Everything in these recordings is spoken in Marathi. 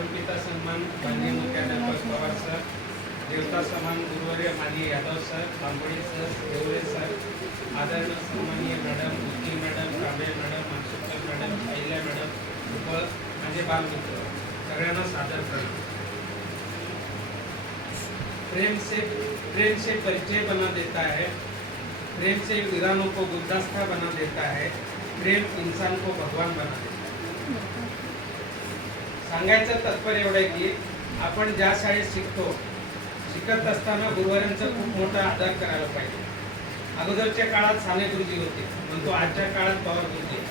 परमपिता सन्मान माननीय मुख्याध्यापक पवार सर, देवता समान गुरुवर्य माननीय Yadav sir, Tamboli sir, Devale sir, आदरणीय सन्माननीय madam, Mukti madam, Kamble madam, Mansukar madam, Ahilya madam, व माझे बालमित्र सगळ्यांना सादर करतो। प्रेम से परिचय बना देता है, प्रेम से वीरानों को गुलदस्ता बना देता है, प्रेम इंसान को भगवान बना देता है। सांगायचं तात्पर्य एवढं आहे की आपण ज्या शाळेत शिकत असताना गुरुवारांचा खूप मोठा आदर करायला पाहिजे। अगोदरच्या काळात साने गुरुजी होते, परंतु आजच्या काळात पवार गुरुजी आहेत।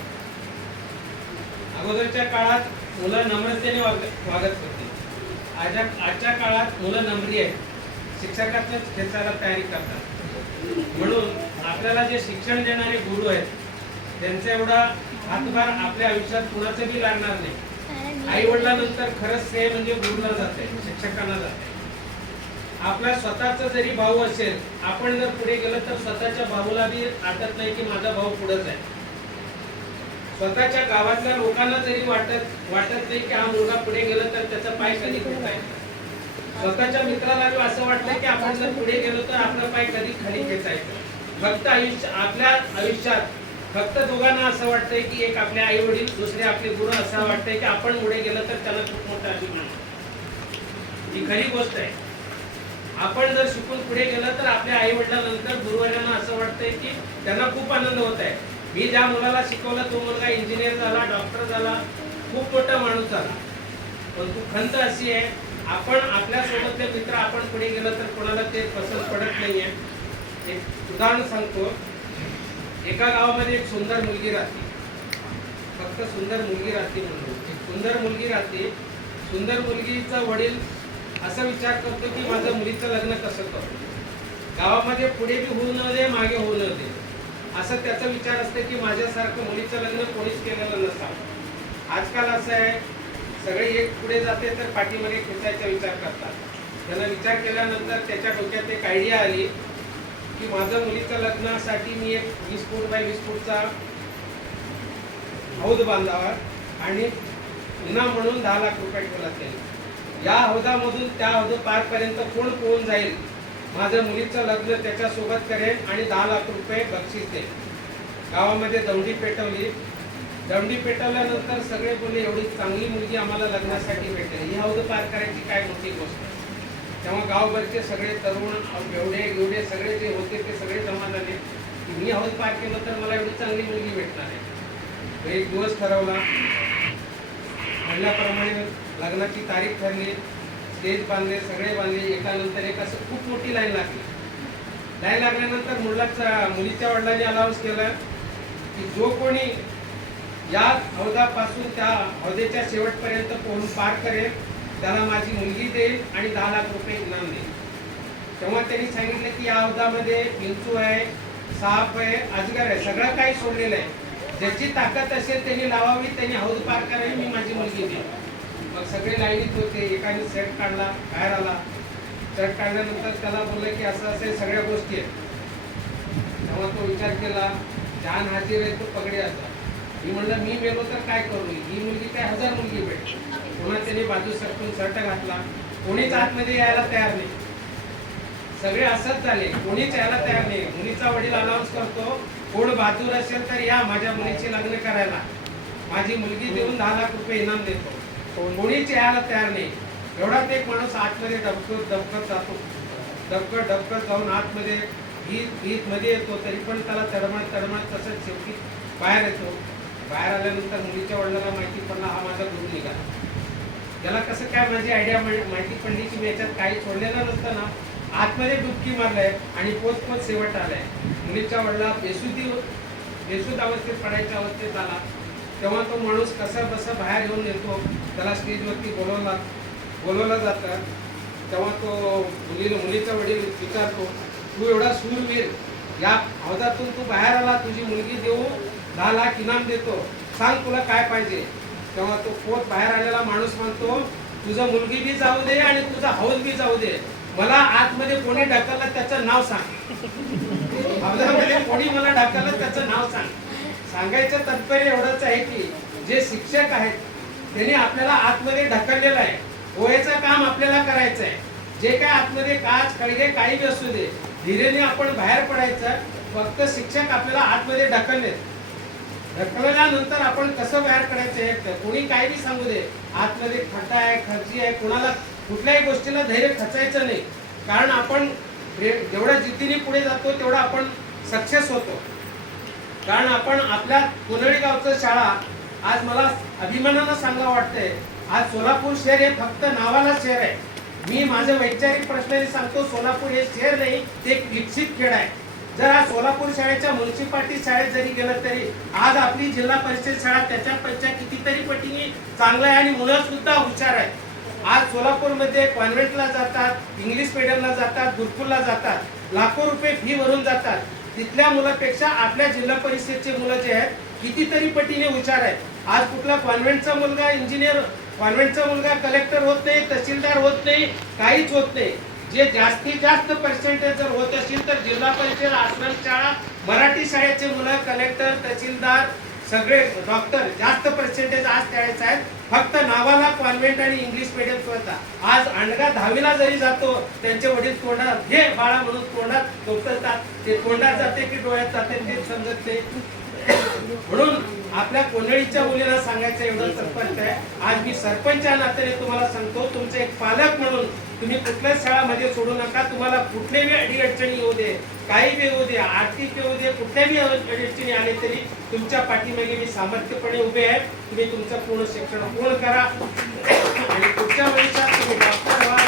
अगोदरच्या काळात मुलं नम्रतेने वागत होती, आजच्या काळात मुलं नम्री आहेत, शिक्षकांनाच खेचायला तयारी करतात। म्हणून आपल्याला जे शिक्षण देणारे गुरु आहेत त्यांचा एवढा हातभार आपल्या आयुष्यात कुणाचं बी लागणार नाही। आई वडिलांनंतर खरंच श्रेय म्हणजे गुरुला जाते, शिक्षकांना जाते। आपला स्वतःचा जरी भाऊ असेल, आपण जर पुढे गेलो तर स्वतःच्या भाऊला बी वाटत नाही की माझा भाऊ पुढेच आहे। स्वतःच्या गावातल्या लोकांना जरी वाटत नाही की हा मुलगा पुढे गेला तर त्याचा पाय कधी खेचायचा। स्वतःच्या मित्राला बी असं वाटतं की आपण जर पुढे गेलो तर आपला पाय कधी खाली खेचायचा। आपल्या आयुष्यात फक्त दोघांना असं वाटतंय की एक आपले आई वडील, दुसरे आपले गुरु। असं वाटतंय की आपण पुढे गेलो तर त्याला खूप मोठा अभिमान आहे। ही खरी गोष्ट आहे। आपण जर शिकून पुढे गेलो तर आपल्या आई वडिलांनंतर गुरुवारांना असं वाटतंय की त्यांना खूप आनंद होत आहे। मी ज्या मुलाला शिकवलं तो मुलगा इंजिनियर झाला, डॉक्टर झाला, खूप मोठा माणूस झाला। परंतु खंत अशी आहे, आपण आपल्या सोबतले मित्र आपण पुढे गेलो तर कोणाला ते पसंत पडत नाहीये। एक उदाहरण सांगतो। एका गावामध्ये एक सुंदर मुलगी राहते, फक्त सुंदर मुलगी राहते म्हणून एक सुंदर मुलगी राहते। सुंदर मुलगीचा वडील असा विचार करतो की माझ्या मुलीचं लग्न कसं करू, गावामध्ये पुढे बी होऊ न दे, मागे होऊ न दे, असं त्याचा विचार असते की माझ्यासारखं मुलीचं लग्न कोणीच केलेलं नसावं। आजकाल असं आहे, सगळे एक पुढे जाते तर पाठीमागे खेचायचा विचार करतात। त्याला विचार केल्यानंतर त्याच्या डोक्यात एक आयडिया आली की माझ्या मुलीच्या लग्नासाठी मी एक 20 फूट बाय 20 फूटचा हौद बांधावा आणि इनाम म्हणून 10 लाख रुपये ठेवला जाईल। या हौदामधून त्या हौद पारपर्यंत कोण पोहून जाईल, माझ्या मुलीचं लग्न त्याच्यासोबत करेन आणि 10 लाख रुपये बक्षीस देईल। गावामध्ये दौंडी पेटवली। दौंडी पेटवल्यानंतर सगळे बोलले एवढी चांगली मुलगी आम्हाला लग्नासाठी भेटेल, ही हौद पार करायची काय मोठी गोष्ट। तेव्हा गावभरचे सगळे तरुण एवढे सगळे जे होते ते सगळे जमा झाले की मी हौद पार केलं तर मला एवढी चांगली मुलगी भेटणार आहे। एक दिवस ठरवला, म्हणल्याप्रमाणे लग्नाची तारीख ठरली, स्टेज बांधले, सगळे बांधले, एकानंतर एक असं खूप मोठी लाईन लागली। लाईन लागल्यानंतर मुलीच्या वडिलांनी अनाउन्स केलं की जो कोणी या हौदापासून त्या हौदेच्या शेवटपर्यंत पोहून पार करेल त्याला माझी मुलगी देईल आणि 10 लाख रुपये इनाम देईल। तेव्हा त्यांनी सांगितलं की या हौदामध्ये विंचू आहे, साप आहे, अजगर आहे, सगळं काही सोडलेलं आहे। ज्याची ताकद असेल त्यांनी लावावी, त्यांनी हौद पार करावी, मी माझी मुलगी देईल। मग सगळे लाईनीत होते। एकाने शर्ट काढला, बाहेर आला। शर्ट काढल्यानंतर त्याला बोललं की असं असे सगळ्या गोष्टी आहेत। तेव्हा तो विचार केला, जान हाजीर आहे तो पगडी आता। मी म्हणलं मी मेलो तर काय करू, ही मुलगी काय 1000 मुलगी भेट। पुन्हा त्याने बाजू सरकून शर्ट घातला। कोणीच आतमध्ये यायला तयार नाही, सगळे असंच झाले, कोणीच यायला तयार नाही। मुलीचा वडील अनाउन्स करतो, कोण बहादूर असेल तर या माझ्या मुलीचे लग्न करायला, माझी मुलगी देऊन 10 लाख रुपये इनाम देतो। कोणीच यायला तयार नाही। एवढाच एक माणूस आतमध्ये दबकत जातो, डबकत जाऊन आतमध्ये भीत मध्ये येतो, तरी पण त्याला तडमड तसंच शेवटी बाहेर येतो। बाहेर आल्यानंतर मुलीच्या वडिलांना माहिती पडला हा माझा गुरु निघाला। त्याला कसं काय माझी आयडिया माहिती पडली की मी याच्यात काही सोडलेलं नसताना आतमध्ये डुबकी मारलाय आणि पोच शेवट आलाय। मुलीच्या वडिला बेसूद अवस्थेत पडायच्या अवस्थेत आला। तेव्हा तो माणूस कसा बसा बाहेर येऊन येतो, त्याला स्टेजवरती बोलवलं जातं। तेव्हा तो मुलीचा वडील विचारतो, तू एवढा शूरवीर, या हौदातून तू बाहेर आला, तुझी मुलगी देऊ 10 लाख इनाम देतो, सांग तुला काय पाहिजे। तेव्हा तो पोत बाहेर आलेला माणूस म्हणतो, तुझं मुलगी बी जाऊ दे आणि तुझा हौद बी जाऊ दे, मला आतमध्ये कोणी ढकललं त्याचं नाव सांग। हौदामध्ये कोणी मला ढकललं त्याचं नाव सांग। सांगायचं तात्पर्य एवढंच आहे की जे शिक्षक आहेत त्यांनी आपल्याला आतमध्ये ढकललेलं आहे. ओळीचं काम आपल्याला करायचं आहे. जे काय आतमध्ये काच खळगे काही बी असू दे, धीरेने आपण बाहेर पडायचं. फक्त शिक्षक आपल्याला आतमध्ये ढकलल्यानंतर आपण कसं बाहेर पडायचं हे कोणी काही बी सांगू दे, आतमध्ये खड्डा आहे, खर्ची आहे, कोणाला कुठल्याही गोष्टीला धैर्य खचायचं नाही. कारण आपण जेवढ्या जिद्दीने पुढे जातो तेवढा आपण सक्सेस होतो. कारण आपण आपल्या कोनळी गावचं शाळा आज मला अभिमानानं सांगावं वाटतंय, आज सोलापूर शहर हे फक्त नावाला शहर आहे. मी माझं वैचारिक प्रश्नाने सांगतो, सोलापूर हे शहर नाही, ते एक विकसित खेड आहे. जर आज सोलापूर शाळेच्या म्युन्सिपाल्टी शाळेत जरी गेलं तरी आज आपली जिल्हा परिषद शाळा त्याच्यापेक्षा कितीतरी पटीने चांगलं आहे आणि मुलं सुद्धा हुशार आहेत. आज सोलापूरमध्ये कॉन्व्हेंटला जातात, इंग्लिश मीडियमला जातात, गुरुकुलला जातात, लाखो रुपये फी भरून जातात. तिथल्या मुलापेक्षा आपल्या जिल्हा परिषदचे मुलं जे आहेत कितीतरी पटीने हुशार आहेत. आज कुठला कॉन्व्हेंटचा मुलगा इंजिनियर, कॉन्व्हेंटचा मुलगा कलेक्टर होत नाही, तहसीलदार होत नाही, काहीच होत नाही. जे जास्तीत जास्त पर्सेंटेज जर होत असतील तर जिल्हा परिषद, आश्रम शाळा, मराठी शाळेचे मुलं कलेक्टर, तहसीलदार, सगळे डॉक्टर जास्त पर्सेंटेज आज शाळेचे आहेत. फक्त नावाला कॉन्व्हेंट आणि इंग्लिश मीडियम स्वतः. आज अंडगा 10वीला जरी जातो, त्यांचे वडील तोंडात घे बाळा म्हणून तोंडात टोचतात. ते तोंडात जाते की डोळ्यात जाते ते समजत नाही. म्हणून आपल्या कोंढळीच्या मुलीला सांगायचं एवढं स्पष्ट आहे. आज मी सरपंचच्या नात्याने तुम्हाला सांगतो, तुमचे एक पालक म्हणून तुम्ही कुठल्याच शाळामध्ये सोडू नका. तुम्हाला कुठल्याही अडीअडचणी येऊ दे, काही बी येऊ दे, आर्थिक येऊ दे, कुठल्याही अडचणी आले तरी तुमच्या पाठीमागे मी सामर्थ्यपणे उभे आहे. तुम्ही तुमचं पूर्ण शिक्षण पूर्ण करा आणि पुढच्या वर्षात तुम्ही डॉक्टर व्हा,